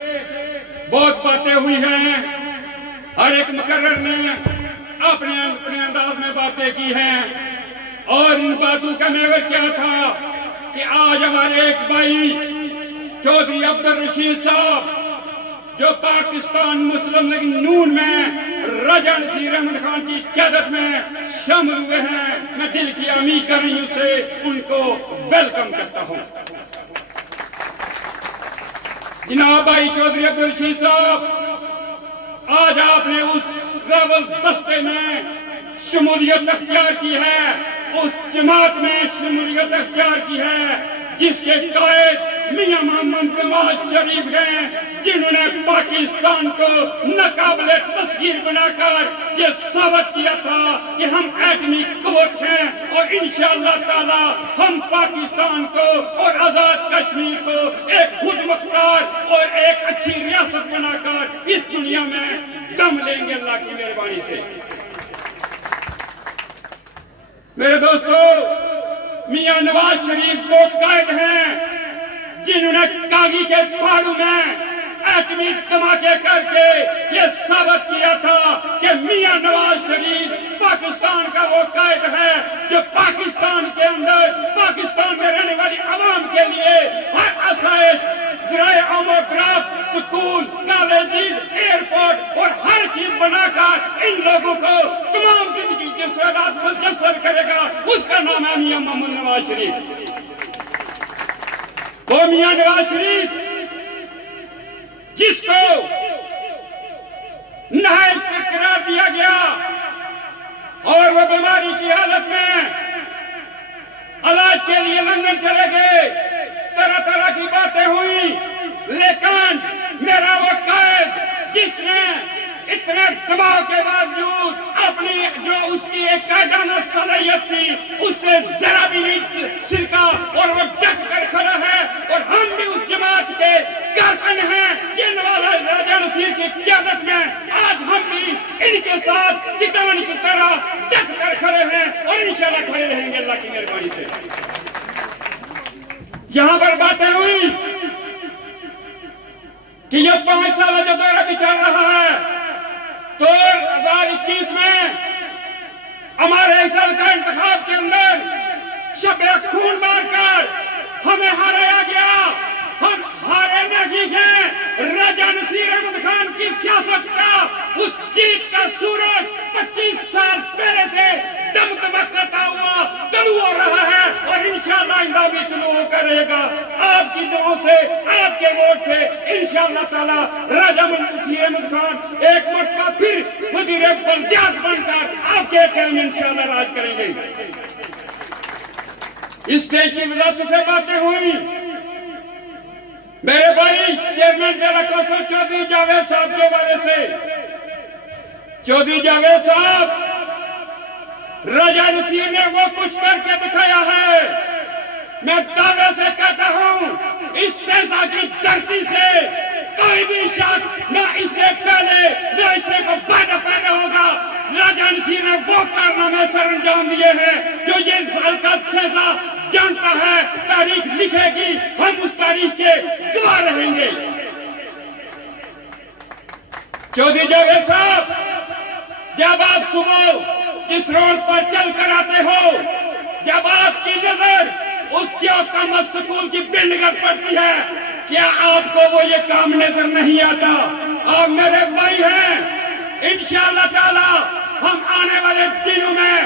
بہت باتیں ہوئی ہیں، ہر ایک مقرر نے اپنے انداز میں باتیں کی ہیں، اور ان باتوں کا محور کیا تھا کہ آج ہمارے ایک بھائی چودھری عبدالرشید صاحب جو پاکستان مسلم لیگ نون میں راجہ نصیر احمد خان کی قیادت میں شامل ہوئے ہیں، میں دل کی امید کر رہی ہوں سے ان کو ویلکم کرتا ہوں۔ جناب بھائی چودھری عبدالرشید صاحب، آج آپ نے اس ریبل دستے میں شمولیت اختیار کی ہے، اس جماعت میں شمولیت اختیار کی ہے جس کے قائد میاں محمد نواز شریف ہیں، جنہوں نے پاکستان کو ناقابل تصویر بنا کر یہ ثابت کیا تھا کہ ہم ایٹمی قوت ہیں، اور انشاءاللہ تعالی ہم پاکستان کو اور آزاد کشمیر کو ایک خود مختار اور ایک اچھی ریاست بنا کر اس دنیا میں دم لیں گے اللہ کی مہربانی سے۔ میرے دوستو، میاں نواز شریف وہ قائد ہیں جنہوں نے کاغی کے پہاڑوں میں ایٹمی دھماکے کر کے یہ ثابت کیا تھا کہ میاں نواز شریف پاکستان کا وہ قائد ہے جو پاکستان کے اندر، پاکستان میں رہنے والی عوام کے لیے ہر آسائش، ذرائع آموگراف، سکول، کالجز، ایئرپورٹ اور ہر چیز بنا کر ان لوگوں کو تمام زندگی کے سہولات میسر کرے گا، اس کا نام ہے میاں محمد نواز شریف۔ وہ میاں نواز شریف جس کو نہایت قرار دیا گیا اور وہ بیماری کی حالت میں علاج کے لیے لندن چلے گئے، طرح طرح کی باتیں ہوئی، لیکن میرا وہ قائد جس نے اتنے دباؤ کے باوجود اپنی جو اس کی ایک قائدانہ صلاحیت تھی اس سے ذرا بھی نہیں سرکا، اور وہ ڈٹ کر کھڑا ہے، اور ہم بھی اس جماعت کے کارکن ہیں، یہ نواز راجہ نصیر کی قیادت میں آج ہم بھی ان کے ساتھ چٹان کی طرح ڈٹ کر کھڑے ہیں، اور انشاءاللہ کھڑے رہیں گے اللہ کی مہربانی سے۔ یہاں پر باتیں ہوئی کہ یہ 5 سالہ جو دورہ بھی چل رہا ہے، 2021 میں ہمارے اس حلقہ انتخاب کے اندر شب خون مار کر ہمیں ہرایا گیا، ہم ہارے نہیں ہیں۔ راجہ نصیر احمد خان کی سیاست کا اس جیت کا سورج 25 سال پہلے سے دمکتا ہوا طلوع ہو رہا ہے، اور انشاءاللہ آئندہ بھی طلوع کرے گا۔ آپ کی دعاؤں سے، آپ کے ووٹ سے انشاءاللہ تعالی راجہ نصیر احمد خان ایک مرتبہ پھر وزیر بلدیات بن کر آپ کے خیال میں انشاءاللہ راج کریں گے۔ اسٹیج کی وزارت سے باتیں ہوئی، میرے بھائی چیئرمین ضلع کوثر چودھری جاوید صاحب کے بارے سے۔ چودھری جاوید صاحب، راجہ نصیر نے وہ کچھ کر کے دکھایا ہے، میں دعوے سے کہتا ہوں اس شہزا کی دھرتی سے کوئی بھی شخص نہ اس سے پہلے نہ اس سے کو بعد پیدا ہوگا۔ راجہ نصیر نے وہ کارنامے سر انجام دیے ہیں جو یہ حلقہ شہزا جانتا ہے، تاریخ لکھے گی، ہم اس تاریخ کے گواہ رہیں گے۔ چودھری جاوید صاحب، جب آپ صبح جس روڈ پر چل کر آتے ہو، جب آپ کی نظر اس کامت سکول کی بلڈنگ پر پڑتی ہے، کیا آپ کو وہ یہ کام نظر نہیں آتا؟ آپ میرے بھائی ہیں، انشاءاللہ تعالی ہم آنے والے دنوں میں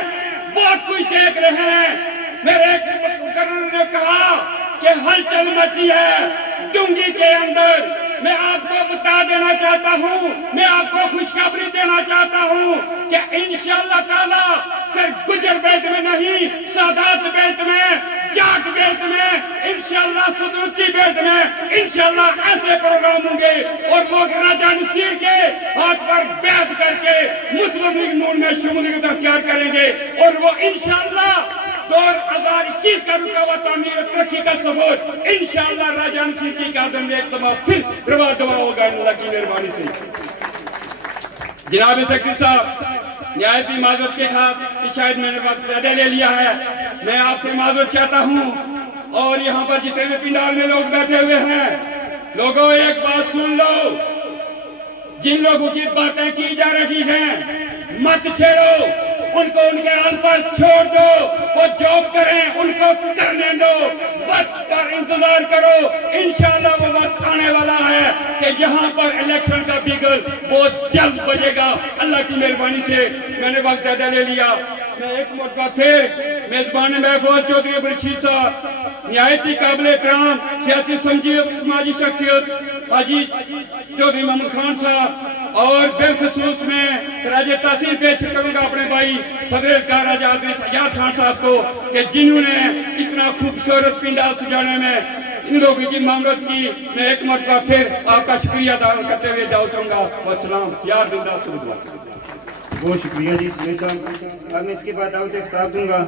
بہت کچھ دیکھ رہے ہیں۔ میرے ایک مقرر نے کہا کہ ہلچل مچی ہے ڈونگی کے اندر۔ میں آپ کو بتا دینا چاہتا ہوں، میں آپ کو خوشخبری دینا چاہتا ہوں کہ انشاءاللہ تعالی صرف گجر بیلٹ میں نہیں، سادات بیلٹ میں، جاٹ بیلٹ میں، انشاءاللہ صدرتی بیلٹ میں انشاءاللہ ایسے پروگرام ہوں گے، اور لوگ راجہ نصیر کے ہاتھ پر بیعت کر کے مسلم لیگ نون میں شمولیت اختیار کریں گے، اور وہ انشاءاللہ 2021 کا رکا ہوا تعمیر ترقی کا سفر انشاءاللہ راجہ نصیر کی قدم میں ایک دفعہ پھر روا دوا ہوگا اللہ کی مہربانی سے۔ جناب سیکرٹری صاحب، نہایتی معذرت کے خاطر شاید میں نے وقت زیادہ لے لیا ہے، میں آپ سے معذرت چاہتا ہوں، اور یہاں پر جتنے بھی پنڈال میں لوگ بیٹھے ہوئے ہیں، لوگوں ایک بات سن لو، जिन लोगों की बातें की जा रही हैं मत छेड़ो, उनको उनके हल पर छोड़ दो, वो जो करें उनको करने दो, वक्त का इंतजार करो। इंशाअल्लाह वो वक्त आने वाला है कि यहाँ पर इलेक्शन का बिगल बहुत जल्द बजेगा। अल्लाह की मेहरबानी से मैंने वक्त ज्यादा ले लिया। मैं एक मरतबा फिर मेजबान महफूज चौधरी अब्दुल रशीद साहब, निहायती काबिल एहतराम सियासी समाजी शख्सियत हाजी चौधरी मोहम्मद खान साहब और बिलखसूस में खराज तहसीन पेश करूंगा अपने भाई सदर राजा अयाज खान साहब को कि जिन्होंने इतना खूबसूरत पिंडाल सजाने में इन लोगों की मामलत की। मैं एक मरतबा फिर आपका शुक्रिया अदा करते हुए जाऊँ चाहूँगा। वस्सलाम यार दिलदार सुबह। बहुत शुक्रिया जी साहब। अब मैं इसके बाद दावत खिताब दूंगा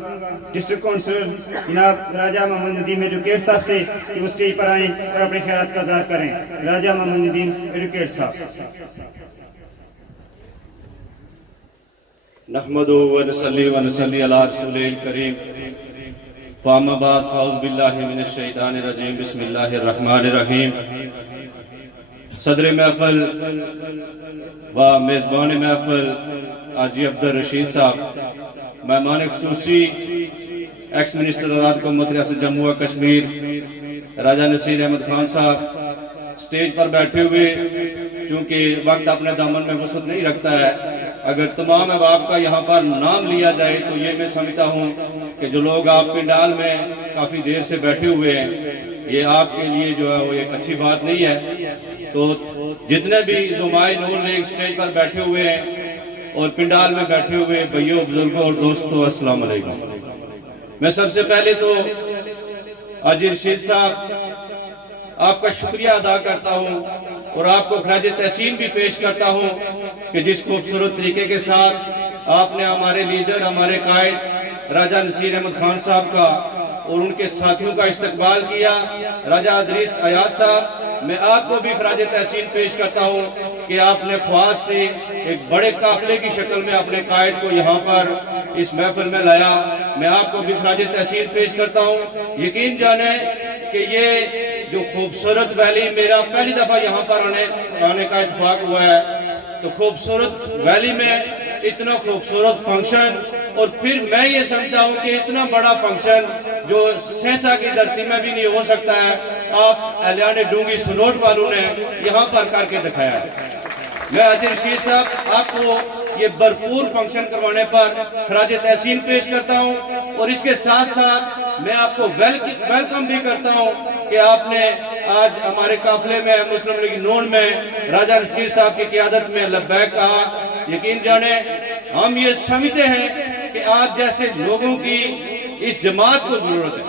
डिस्ट्रिक्ट काउंसिलर जनाब राजा मोहम्मद नदीम एडवोकेट साहब से कि वो स्टेज पर आएँ और अपने ख्यालात का इज़हार करें। राजा मोहम्मद नदीम एडवोकेट साहब। नहमदु व नसल्ली अला रसूलिल करीम फ़अम्मा बाद फ़अऊज़ु बिल्लाहि मिनश शैतानिर रजीम बिस्मिल्लाहिर रहमानिर रहीम। सदर महफिल व मेज़बान महफिल हाजी अब्दुल रशीद साहब, मेहमान खुसूसी एक्स मिनिस्टर आज़ाद हुकूमत रियासत जम्मू व कश्मीर राजा नसीर अहमद खान साहब स्टेज पर बैठे हुए, चूँकि वक्त अपने दामन में वसअत नहीं रखता है, अगर तमाम अहबाब का यहाँ पर नाम लिया जाए तो ये मैं समझता हूँ कि जो लोग आप पिंडाल में काफ़ी देर से बैठे हुए हैं, ये आपके लिए जो है वो एक अच्छी बात नहीं है। तो जितने भी ज़ुमाए नूर लीग स्टेज पर बैठे हुए हैं और पिंडाल में बैठे हुए भाइयों बुजुर्गों और दोस्तों, अस्सलाम वालेकुम। मैं सबसे पहले तो हाजी रशीद साहब आपका शुक्रिया अदा करता हूँ और आपको खराज तहसीन भी पेश करता हूँ कि जिस खूबसूरत तरीके के साथ आपने हमारे लीडर, हमारे कायद राजा नसीर अहमद खान साहब का और उनके साथियों का इस्तकबाल किया। राजा अदरीस अयाज साहब, मैं आपको भी खराज तहसीन पेश करता हूँ कि आपने ख्वास से एक बड़े काफिले की शक्ल में अपने कायद को यहाँ पर इस महफिल में लाया। मैं आपको भी खराज तहसीन पेश करता हूँ। यकीन जाने कि ये जो खूबसूरत वैली, मेरा पहली दफा यहाँ पर आने का इत्तेफाक हुआ है, तो खूबसूरत वैली में इतना खूबसूरत फंक्शन, और फिर मैं ये समझता हूँ कि इतना बड़ा फंक्शन जो सहसा की धरती में भी नहीं हो सकता है, आप एलियान डूंगी सनोट वालों ने यहाँ पर करके दिखाया है। मैं हाजी रशीद साहब आपको ये भरपूर फंक्शन करवाने पर खराज तहसीन पेश करता हूँ और इसके साथ साथ मैं आपको वेलकम भी करता हूँ कि आपने आज हमारे काफिले में मुस्लिम लीग नून में राजा नसीर साहब की क़ियादत में लब्बैक कहा। यकीन जाने हम ये समझते हैं कि आप जैसे लोगों की इस जमात को जरूरत है,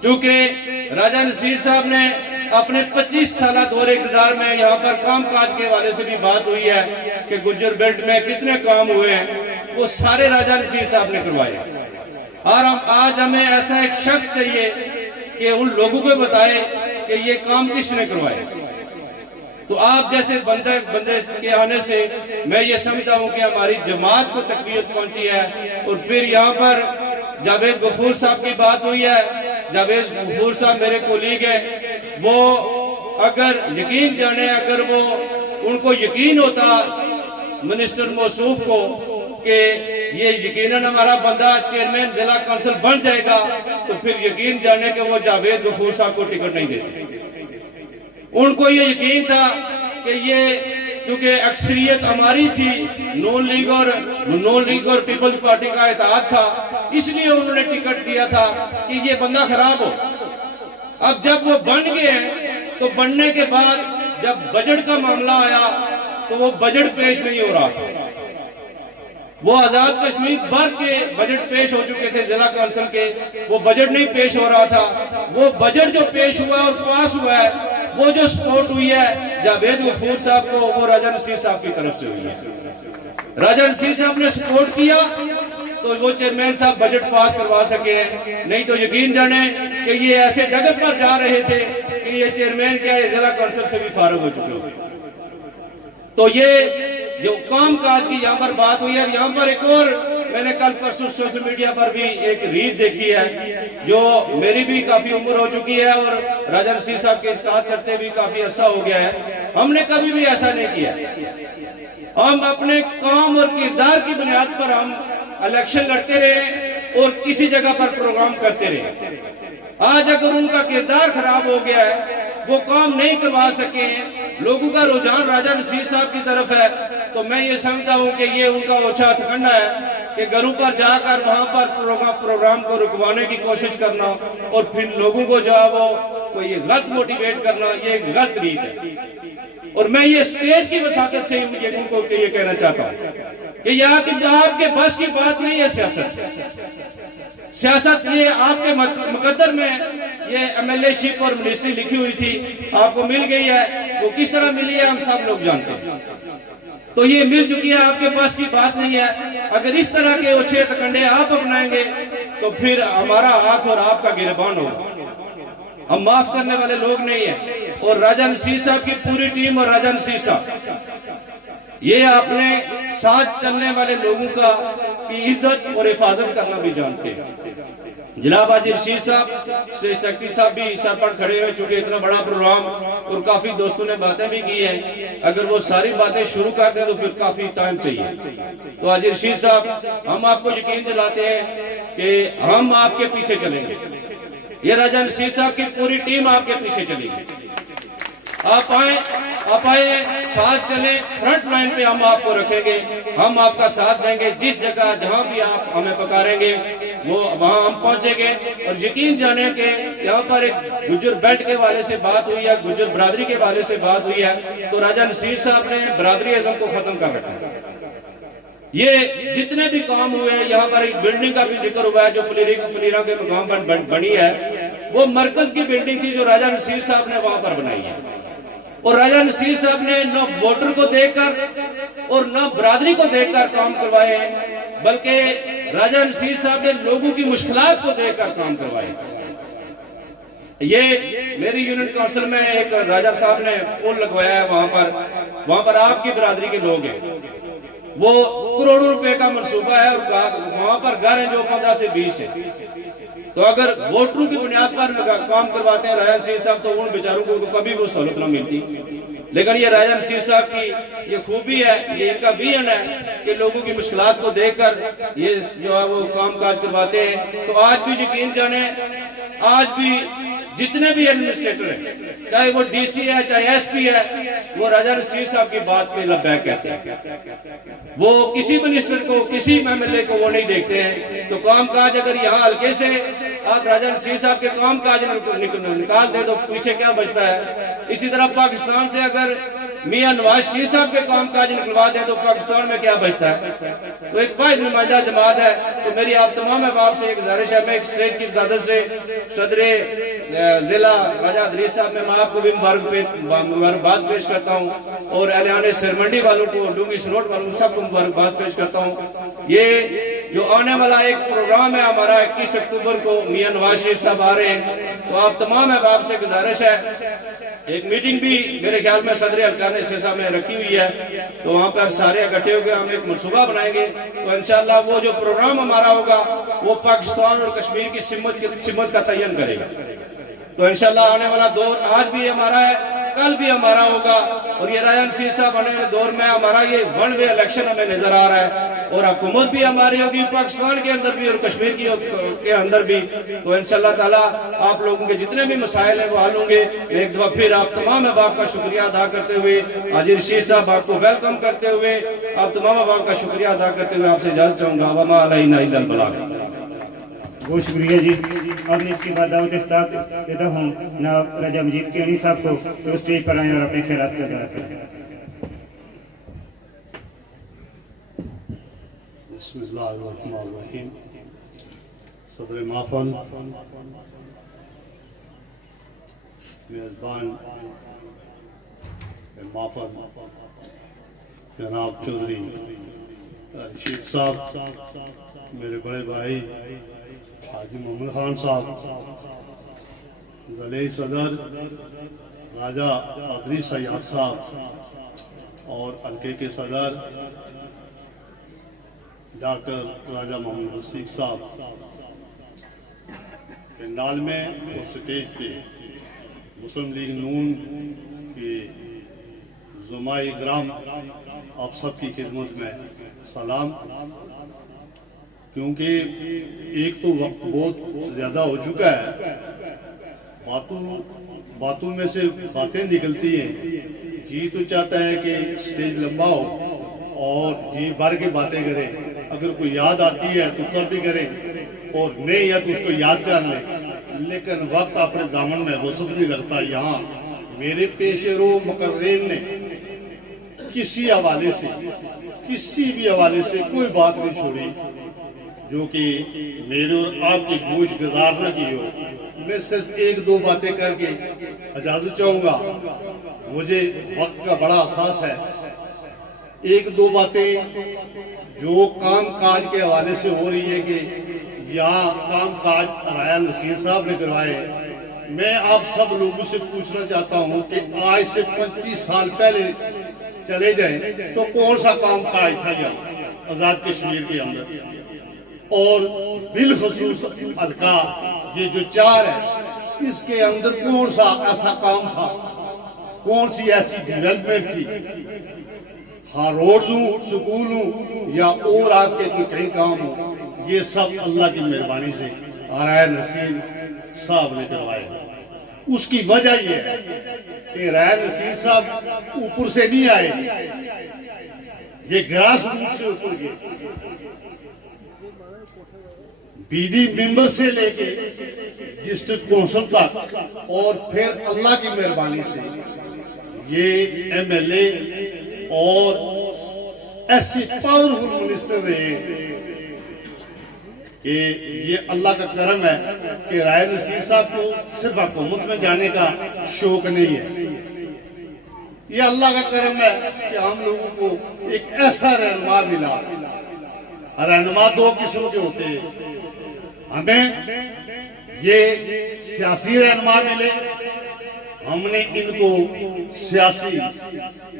क्योंकि राजा नसीर साहब ने अपने 25 साल दौरे इक़्तिदार में यहाँ पर काम काज के वाले से भी बात हुई है कि गुज्जर बेल्ट में कितने काम हुए हैं, वो सारे राजा नसीर साहब ने करवाए। और आज हमें ऐसा एक शख्स चाहिए कि उन लोगों को बताए कि ये काम किसने करवाए। तो आप जैसे बंदे के आने से मैं ये समझता हूँ कि हमारी जमात को तकवीयत पहुंची है। और फिर यहाँ पर जावेद गफूर साहब की बात हुई है। जावेद गफूर साहब मेरे कोलीग हैं, वो अगर यकीन जाने, अगर वो उनको यकीन होता मिनिस्टर मौसूफ को कि ये यकीनन हमारा बंदा चेयरमैन जिला काउंसिल बन जाएगा, तो फिर यकीन जाने कि वो जावेद गफूर साहब को टिकट नहीं देते। उनको ये यकीन था कि ये क्योंकि अक्सरियत हमारी थी, नून लीग और पीपल्स पार्टी का इत्तेहाद था, इसलिए उन्होंने टिकट दिया था कि ये बंदा खराब हो। अब जब वो बन गए हैं तो बनने के बाद जब बजट का मामला आया तो वो बजट पेश नहीं हो रहा था। वो आजाद कश्मीर भर के बजट पेश हो चुके थे जिला काउंसिल के, वो बजट नहीं पेश हो रहा था। वो बजट जो पेश हुआ और पास हुआ है, वो जो सपोर्ट हुई है जावेद गफूर साहब को, वो राजा नसीर साहब की तरफ से हुई है। राजा नसीर साहब ने सपोर्ट किया तो वो चेयरमैन साहब बजट पास करवा सके हैं, नहीं तो यकीन जाने कि ये ऐसे डगर पर जा रहे थे कि ये चेयरमैन क्या है, जिला काउंसिल से भी फारिग हो चुके होते। तो ये जो काम काज की यहाँ पर बात हुई है, यहाँ पर एक और میں نے کل پرسوں سوشل میڈیا پر بھی ایک ریل دیکھی ہے جو میری بھی کافی عمر ہو چکی ہے اور راجہ نصیر صاحب کے ساتھ چلتے بھی کافی عرصہ ہو گیا ہے. ہم نے کبھی بھی ایسا نہیں کیا. ہم اپنے کام اور کردار کی بنیاد پر ہم الیکشن لڑتے رہے اور کسی جگہ پر پروگرام کرتے رہے. آج اگر ان کا کردار خراب ہو گیا ہے, وہ کام نہیں کروا سکے ہیں, لوگوں کا رجحان راجہ نصیر صاحب کی طرف ہے, تو میں یہ سمجھتا ہوں کہ یہ ان کا اوچھا ہتھکنڈا ہے کہ گھروں پر جا کر وہاں پر پروگرام کو رکوانے کی کوشش کرنا اور پھر لوگوں کو کوئی غلط موٹیویٹ کرنا, یہ غلط ریت ہے. اور میں یہ سٹیج کی وساطت سے ان کو یہ کہنا چاہتا ہوں کہ یہ آپ کے بس کی بات نہیں ہے. سیاست یہ آپ کے مقدر میں یہ ایم ایل اے شپ اور منسٹری لکھی ہوئی تھی, آپ کو مل گئی ہے. وہ کس طرح ملی ہے ہم سب لوگ جانتے ہیں. تو یہ مل چکی ہے, آپ کے پاس کی بات نہیں ہے. اگر اس طرح کے اوچھے ہتھکنڈے آپ اپنائیں گے تو پھر ہمارا ہاتھ اور آپ کا گریبان ہوگا. ہم معاف کرنے والے لوگ نہیں ہیں. اور راجہ نصیر صاحب کی پوری ٹیم اور راجہ نصیر صاحب یہ اپنے ساتھ چلنے والے لوگوں کی عزت اور حفاظت کرنا بھی جانتے ہیں. جناب حاجی رشید صاحب اسٹیٹ سیکرٹری صاحب بھی سر پر کھڑے ہوئے, چونکہ اتنا بڑا پروگرام اور کافی دوستوں نے باتیں بھی کی ہیں, اگر وہ ساری باتیں شروع کر دیں تو پھر کافی ٹائم چاہیے. تو حاجی رشید صاحب, ہم آپ کو یقین دلاتے ہیں کہ ہم آپ کے پیچھے چلیں گے. یہ راجہ نصیر صاحب کی پوری ٹیم آپ کے پیچھے چلے گی. آپ آئیں, ساتھ چلیں, فرنٹ لائن پہ ہم آپ کو رکھیں گے, ہم آپ کا ساتھ دیں گے. جس جگہ جہاں بھی آپ ہمیں پکاریں گے وہاں ہم پہنچیں گے. اور یقین جانیں کہ یہاں پر ایک گجر بیلٹ کے والے سے بات ہوئی ہے, گجر برادری کے والے سے بات ہوئی ہے, تو راجہ نصیر صاحب نے برادری ازم کو ختم کر رکھا ہے. یہ جتنے بھی کام ہوئے ہیں, یہاں پر ایک بلڈنگ کا بھی ذکر ہوا ہے جو پلیرا کے مقام پر بنی ہے, وہ مرکز کی بلڈنگ تھی جو راجہ نصیر صاحب نے وہاں پر بنائی ہے. اور راجہ نصیر صاحب نے نہ ووٹر کو دیکھ کر اور نہ برادری کو دیکھ کر کام کروائے ہیں, بلکہ راجہ نصیر صاحب نے لوگوں کی مشکلات کو دیکھ کر کام کروائے. یہ میری یونٹ کونسل میں ایک راجہ صاحب نے پول لگوایا ہے, وہاں پر آپ کی برادری کے لوگ ہیں, وہ کروڑوں روپے کا منصوبہ ہے, اور وہاں پر گھر ہیں جو 15 سے 20 ہیں. تو اگر ووٹروں کی بنیاد پر کام کرواتے ہیں راجہ نصیر صاحب, تو ان بیچاروں کو کبھی وہ سہولت نہ ملتی. لیکن یہ راجہ نصیر صاحب کی یہ خوبی ہے, یہ ان کا ویژن ہے کہ لوگوں کی مشکلات کو دیکھ کر یہ جو ہے وہ کام کاج کرواتے ہیں. تو آج بھی یقین جانیں, آج بھی جتنے بھی ایڈمنسٹریٹر ہیں, چاہے وہ ڈی سی ہے چاہے ایس پی ہے, وہ راجہ نصیر صاحب کی بات پہ لبیک کہتے ہیں. وہ کسی منسٹر کو, کسی ایم ایل اے کو وہ نہیں دیکھتے ہیں. تو کام کاج اگر یہاں ہلکے سے آپ راجہ نصیر صاحب کے کام کاج نکال دیں تو پیچھے کیا بچتا ہے. اسی طرح پاکستان سے اگر میاں نواز شریف صاحب کے کام کاج نکلوا دیں تو پاکستان میں کیا بچتا ہے. تو ایک واحد نمائندہ جماعت ہے. تو میری آپ تمام احباب سے ایک گزارش ہے, میں ایک اسٹیٹ کی قیادت سے صدر ضلع راجہ ادریس صاحب میں آپ کو بھی مبارکباد پیش کرتا ہوں, اور اہلیان سرمنڈی والوں کو, ڈونگی سنوٹ والوں کو, سب کو مبارکباد پیش کرتا ہوں. یہ جو آنے والا ایک پروگرام ہے ہمارا 21 اکتوبر کو, میاں نواز شریف صاحب آ رہے ہیں, تو آپ تمام احباب سے گزارش ہے, ایک میٹنگ بھی میرے خیال میں صدر حلقہ نے صاحب نے رکھی ہوئی ہے, تو وہاں پر سارے اکٹھے ہو کے ہم ایک منصوبہ بنائیں گے. تو انشاءاللہ وہ جو پروگرام ہمارا ہوگا وہ پاکستان اور کشمیر کی سمت کا تعین کرے گا. تو انشاءاللہ آنے والا دور آج بھی ہمارا ہے, کل بھی ہمارا ہوگا. اور یہ راجہ نصیر صاحب آنے والے دور میں ہمارا یہ ون وے الیکشن ہمیں نظر آ رہا ہے, اور حکومت بھی ہماری ہوگی پاکستان کے اندر بھی اور کشمیر کے اندر بھی. تو انشاءاللہ تعالی آپ لوگوں کے جتنے بھی مسائل ہیں وہ حل ہوں گے. ایک دفعہ پھر آپ تمام احباب کا شکریہ ادا کرتے ہوئے, حاجی رشید صاحب آپ کو ویلکم کرتے ہوئے, آپ تمام احباب کا شکریہ ادا کرتے ہوئے آپ سے اجازت چاہوں گا. وما علینا الا البلاغ. بہت شکریہ جی. اب میں اس کے بعد دعوت اختتام دیتا ہوں جناب راجہ مجید کیانی صاحب کو, تو اسٹیج پر آئیں اور اپنے خیرات کا اظہار کریں. بسم اللہ الرحمن الرحیم. صدر محفل, میزبان محفل جناب چودھری رشید صاحب, میرے بڑے بھائی حاجی محمد خان صاحب, ضلعی صدر راجہ ادریس سیاد صاحب, اور حلقے کے صدر डॉक्टर राजा मोहम्मद रसीक साहब के नाल में और स्टेज पे मुस्लिम लीग नून के जुमाई ग्राम आप सबकी खिदमत में सलाम। क्योंकि एक तो वक्त बहुत ज़्यादा हो चुका है, बातों में से बातें निकलती हैं। जी तो चाहता है कि स्टेज लंबा हो और जी भर के बातें करें, अगर कोई याद आती है तो तब भी करें और नहीं है तो उसको याद कर ले, लेकिन वक्त अपने दामन में वसत नहीं लगता। यहाँ मेरे पेशेरो मुकर्रीन ने किसी भी हवाले से कोई बात नहीं छोड़ी जो कि मेरे और आपकी गोश गुजार न की हो। मैं सिर्फ एक दो बातें करके इजाजत चाहूँगा, मुझे वक्त का बड़ा एहसास है। एक दो बातें जो काम काज के हवाले से हो रही है कि यहाँ काम काज राया नसीर साहब ने करवाए। मैं आप सब लोगों से पूछना चाहता हूँ कि आज से 25 साल पहले चले जाए तो कौन सा काम काज था यहाँ आजाद कश्मीर के अंदर, और बिलखसूस हल्का ये जो 4 है इसके अंदर कौन सा ऐसा काम था, कौन सी ऐसी डेवलपमेंट थी। हाँ, रोड हूँ, स्कूल हूँ या और आपके कोई कहीं काम हो, ये सब अल्लाह की मेहरबानी से राया नसीर साहब ने करवाए। उसकी वजह ये है कि राया नसीर साहब ऊपर से नहीं आए, ये ग्रास रूट से ऊपर गए। बीडी मेंबर से लेके डिस्ट्रिक्ट काउंसिल तक, और फिर अल्लाह की मेहरबानी से ये MLA और ऐसे पावरफुल मिनिस्टर रहे कि ये अल्लाह का करम है कि राय नसीर साहब को सिर्फ हुकूमत में जाने का शौक नहीं है। ये अल्लाह का करम है कि हम लोगों को एक ऐसा रहनुमा मिला। रहनुमा 2 किस्म के होते हैं, हमें ये सियासी रहनुमा मिले, हमने इनको सियासी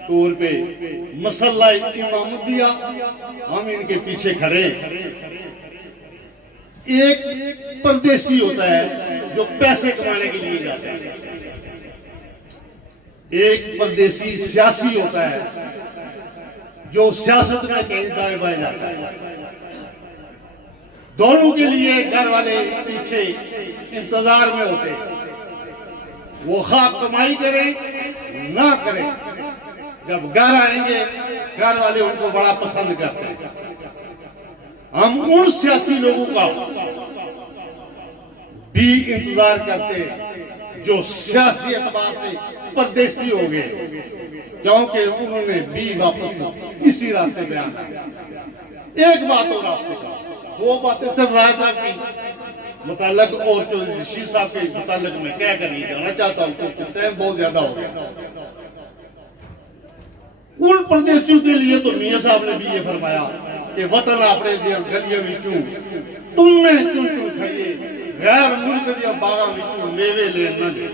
तौर पे मसला इमामत दिया, हम इनके पीछे खड़े। एक परदेसी होता है जो पैसे कमाने के लिए जाता है, एक परदेसी सियासी होता है जो सियासत में कहीं दाएं बाएं जाता है। दोनों के लिए घर वाले पीछे इंतजार में होते हैं, वो खा कमाई करें ना करें, जब घर आएंगे घर वाले उनको बड़ा पसंद करते हैं। हम उन सियासी लोगों का भी इंतजार करते हैं जो सियासी एतबार से परदेसी हो गए, क्योंकि उन्होंने भी वापस इसी रास्ते पे आना। एक बात और आपसे कहा, 2 बातें सिर्फ राय साहब की मुताल्लिक और चौधरी रशीद साहब के मुताल्लिक में क्या करिए जाना चाहता हूँ, तो टाइम बहुत ज्यादा हो गया। उन प्रदेशियों के लिए तो मियां साहब ने भी ये फरमाया कि वतन अपने दिया गलियां विचों तुमने चुन चुन खाइए, गैर मुल्क दिया बागा विचों मेवे ले न दे।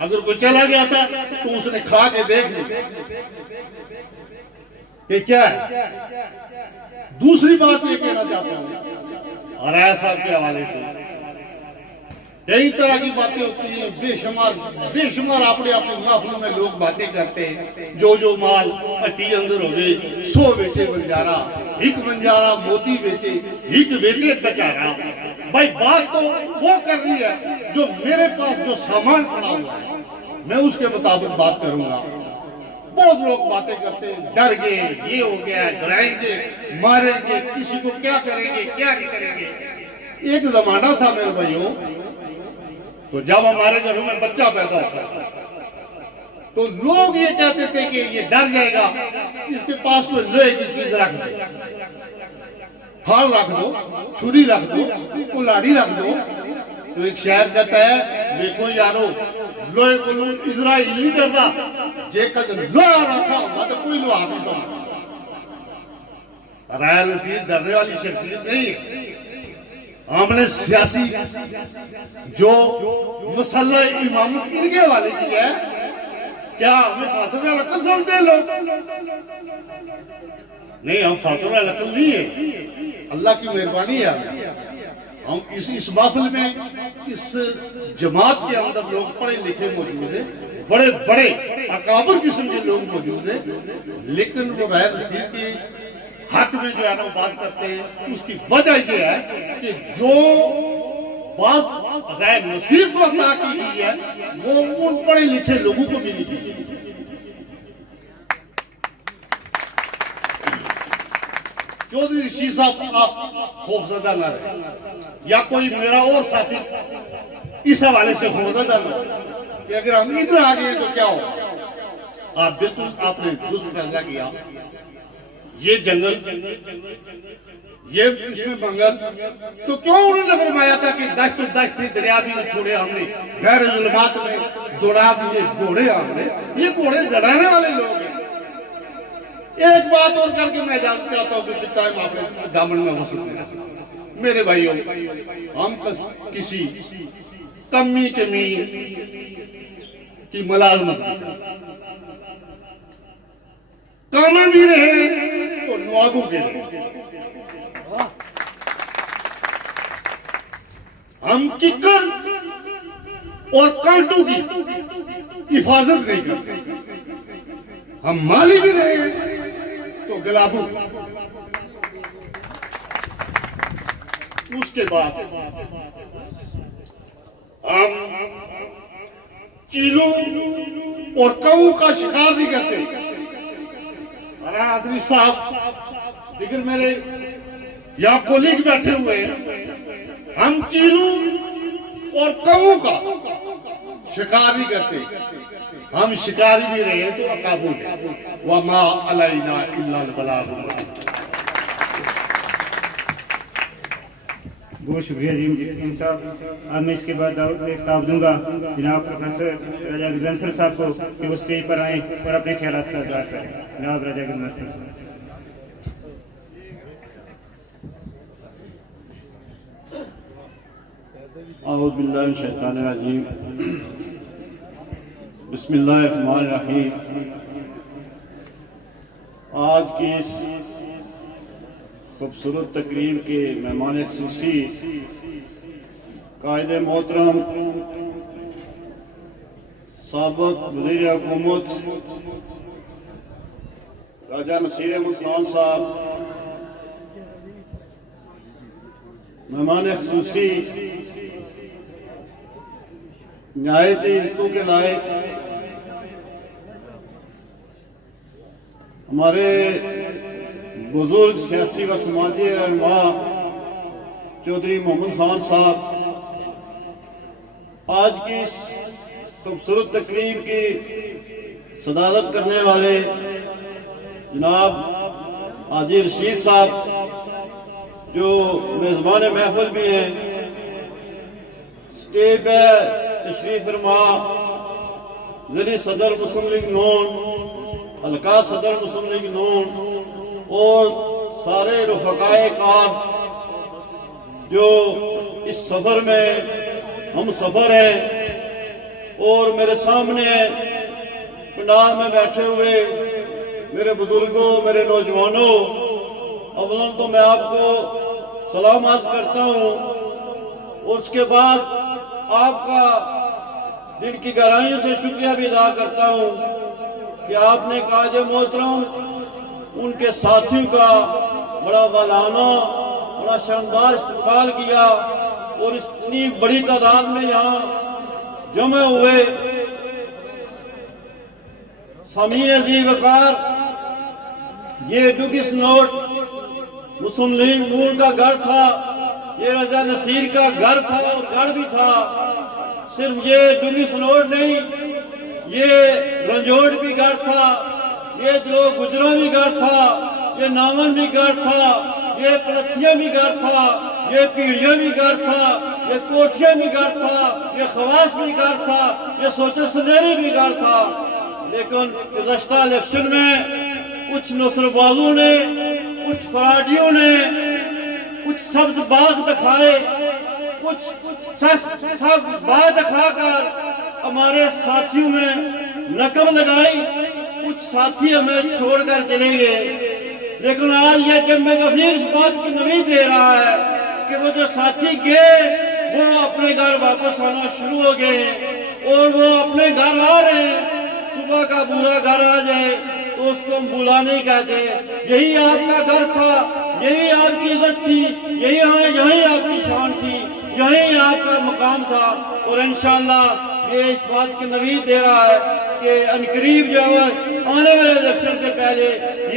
अगर कोई चला गया था तो उसने खा के देख ली कि क्या है। दूसरी बात ये कहना चाहता हूँ राय साहब के हवाले से, कई तरह की बातें होती हैं, बेशुमार अपने महफिलों में लोग बातें करते हैं। जो माल हट्टी अंदर हो गए, 100 बेचे बंजारा, 1 बंजारा मोती बेचे, 1 बेचे कचारा। भाई बात तो वो करनी है जो मेरे पास जो सामान पड़ा हुआ है मैं उसके मुताबिक बात करूंगा। बहुत लोग बातें करते हैं, डर गए, ये हो गया, डराएंगे, मारेंगे, किसी को क्या करेंगे क्या नहीं करेंगे। एक जमाना था मेरे भाइयों, तो जब हमारे घरों में बच्चा पैदा होता तो लोग ये कहते थे कि ये डर जाएगा, इसके पास कोई लोहे की चीज रख दो, फाल रख दो, छुरी रख दो, कुल्हाड़ी रख दो। तो एक शायर कहता है, देखो यारो लोहे को इजराइल नहीं करता, जेकर लोहा रखा होगा तो कोई लोहा नहीं समझ। राया नसीर डरने वाली शख्सियत नहीं है। हमने सियासी जो मसला इमामत इनके वाले की है, क्या हमें फासले रखकर समझते हैं लोग। नहीं, हम फातुर अकल नहीं है, अल्लाह की मेहरबानी है। हम इस महफिल में, इस जमात के अंदर लोग पढ़े लिखे मौजूद है, बड़े बड़े अकाबर किस्म के लोग मौजूद है, लेकिन वो राय नसीर के हक में जो है ना बात करते हैं। उसकी वजह यह है कि जो बात राय नसीर को अता की गई है वो उन पढ़े लिखे लोगों को भी नहीं दी गई। चौधरी रशीद साहब, आप खौफजदा ना रहे, या कोई मेरा और साथी इस हवाले से खौफजदा ना रहे कि अगर हम इधर आ गए तो क्या हो। आप बिल्कुल आपने दुरुस्त फैसला किया। ये जंगल, ये इसमें मंगल, तो क्यों उन्होंने फरमाया था कि दस्त दस्त दरिया भी नहीं छोड़े हमने, गैर जुल्मात में दौड़ा दिए घोड़े हमने। ये घोड़े लड़ाने वाले लोग हैं। एक बात और करके मैं इजाजत चाहता हूँ कि टाइम आपने दामन में वसूल। मेरे भाइयों, हम किसी कमी की मुलाजमत नहीं करते। कानून भी रहे तो नवाबों के रहे। हम किकर और कांटों की हिफाजत नहीं करते। हम माली भी रहे तो गलाबू। उसके बाद हम चीलों और कौओं का शिकार नहीं करते। आदमी साहब, लेकिन मेरे यहाँ कोलीग बैठे हुए हैं, हम चीलों और कौओं का शिकार नहीं करते। हम शिकारी भी रहे तो अकाबू है। वमा अलैना इल्लल बलाग। बहुत शुक्रिया जी इन साहब। अब मैं इसके बाद खिताब दूंगा जनाब प्रोफेसर रजा गजनफर साहब को कि वो स्टेज पर आएँ और अपने ख्यालात का इज़हार करें। जनाब रजा गजनफर साहब। औज़ु बिल्लाहि मिनश शैतानिर रजीम। बिस्मिल्लाहिर्रहमानिर्रहीम। आज की इस खूबसूरत तकरीर के मेहमान खुसूसी कायद मोहतरम साबिक़ वज़ीर हुकूमत राजा नसीर अहमद खान साहब, मेहमान खुसूसी नहायत इज़्ज़तों के लायक हमारे बुजुर्ग सियासी व समाजी रहनुमा चौधरी मोहम्मद खान साहब, आज की इस खूबसूरत तकरीर की सदारत करने वाले जनाब हाजी रशीद साहब जो मेज़बान महफिल भी हैं, स्टेज पे तशरीफ फरमा ज़िली सदर मुस्लिम लीग नून, हल्का सदर मुस्लिम लीग नून और सारे रफ़क़ाए कार जो इस सफ़र में हम सफ़र हैं, और मेरे सामने पंडाल में बैठे हुए मेरे बुजुर्गों, मेरे नौजवानों, अव्वलन तो मैं आपको सलाम अर्ज़ करता हूँ और उसके बाद आपका दिल की गहराइयों से शुक्रिया भी अदा करता हूँ कि आपने काज मोहतरम उनके साथियों का बड़ा वालाना, बड़ा शानदार इस्तकबाल किया और इतनी बड़ी तादाद में यहाँ जमे हुए सामीन अज़ीज़ वक़ार, ये डुगिस नोट मुस्लिम लीग नून का घर था, ये रजा नसीर का घर था और घर भी था। सिर्फ ये डुगिस नोट नहीं, ये रंजोट भी घर था, ये दिलो गुजरा भी घर था, ये नामन भी घर था, ये पलथिया भी घर था, ये पीढ़िया भी घर था, ये कोठिया भी घर था, ये खवास भी घर था, ये सोचे सनेरी भी घर था। लेकिन गुज़श्ता इलेक्शन में कुछ नुसरबाजों ने, कुछ फराडियों ने कुछ सब्ज बाग दिखाए, कुछ सब बाग दिखाकर हमारे साथियों में नकब लगाई, कुछ साथी हमें छोड़कर चले गए। لیکن آج یہ جمع غفیر اس بات کی نوید دے رہا ہے کہ وہ جو ساتھی گئے وہ اپنے گھر واپس آنا شروع ہو گئے ہیں اور وہ اپنے گھر آ رہے ہیں. صبح کا بوڑھا گھر آ جائے تو اس کو ہم بولا نہیں کہتے. یہی آپ کا گھر تھا, یہی آپ کی عزت تھی, یہی آپ کی شان تھی, یہی آپ کا مقام تھا. اور انشاءاللہ یہ اس بات کی نوید دے رہا ہے کہ انقریب جو ہے آنے والے الیکشن سے پہلے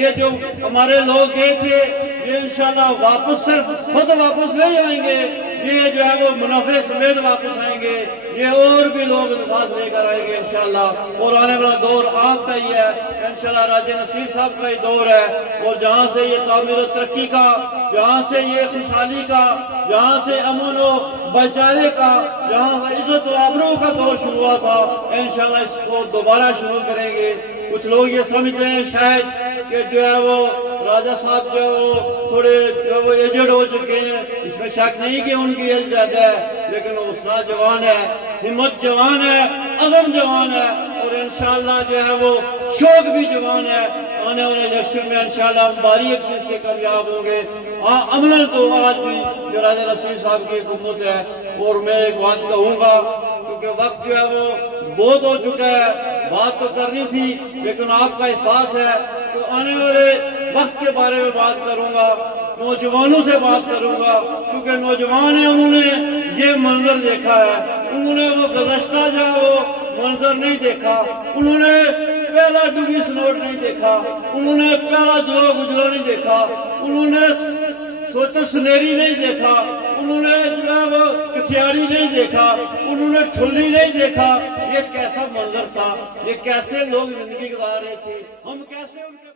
یہ جو ہمارے لوگ گئے تھے یہ انشاءاللہ واپس صرف خود واپس نہیں آئیں گے, یہ جو ہے وہ منافع سمیت واپس آئیں گے. یہ اور بھی لوگ الفاظ لے کر آئیں گے انشاءاللہ. اور آنے والا دور آپ کا ہی ہے انشاءاللہ. راجہ نصیر صاحب کا ہی دور ہے. اور جہاں سے یہ تعمیر و ترقی کا, جہاں سے یہ خوشحالی کا, جہاں سے امن و بھائی چارے کا, جہاں عزت و آبرو کا دور شروع ہوا تھا, انشاءاللہ اس کو دوبارہ شروع کریں گے. کچھ لوگ یہ سمجھتے ہیں شاید کہ جو ہے وہ راجہ صاحب جو ہے وہ تھوڑے جو وہ ایجڈ ہو چکے ہیں. اس میں شک نہیں کہ ان کی ایج زیادہ ہے, لیکن وہ حوصلہ جوان ہے, ہمت جوان ہے, عزم جوان ہے, اور انشاءاللہ جو ہے وہ شوق بھی جوان ہے. آنے والے الیکشن میں انشاءاللہ ہم باری اکثر سے کامیاب ہوں گے. عملاً تو آج بھی جو راجہ نصیر صاحب کی حکومت ہے. اور میں ایک بات کہوں گا کیونکہ وقت جو ہے وہ بہت ہو چکا ہے, بات تو کرنی تھی لیکن آپ کا احساس ہے تو آنے والے وقت کے بارے میں بات کروں گا, نوجوانوں سے بات کروں گا کیونکہ نوجوان ہیں, انہوں نے یہ منظر دیکھا ہے, انہوں نے وہ گزشتہ جو ہے وہ منظر نہیں دیکھا, انہوں نے پہلا ڈوگی سنوٹ نہیں دیکھا, انہوں نے پہلا جلو گجلو نہیں دیکھا, انہوں نے سوچا سنیری نہیں دیکھا, انہوں نے جو ہے وہ کسیاری نہیں دیکھا, انہوں نے ٹھلی نہیں دیکھا. یہ کیسا منظر تھا, یہ کیسے لوگ زندگی گزار رہے تھے, ہم کیسے ان کے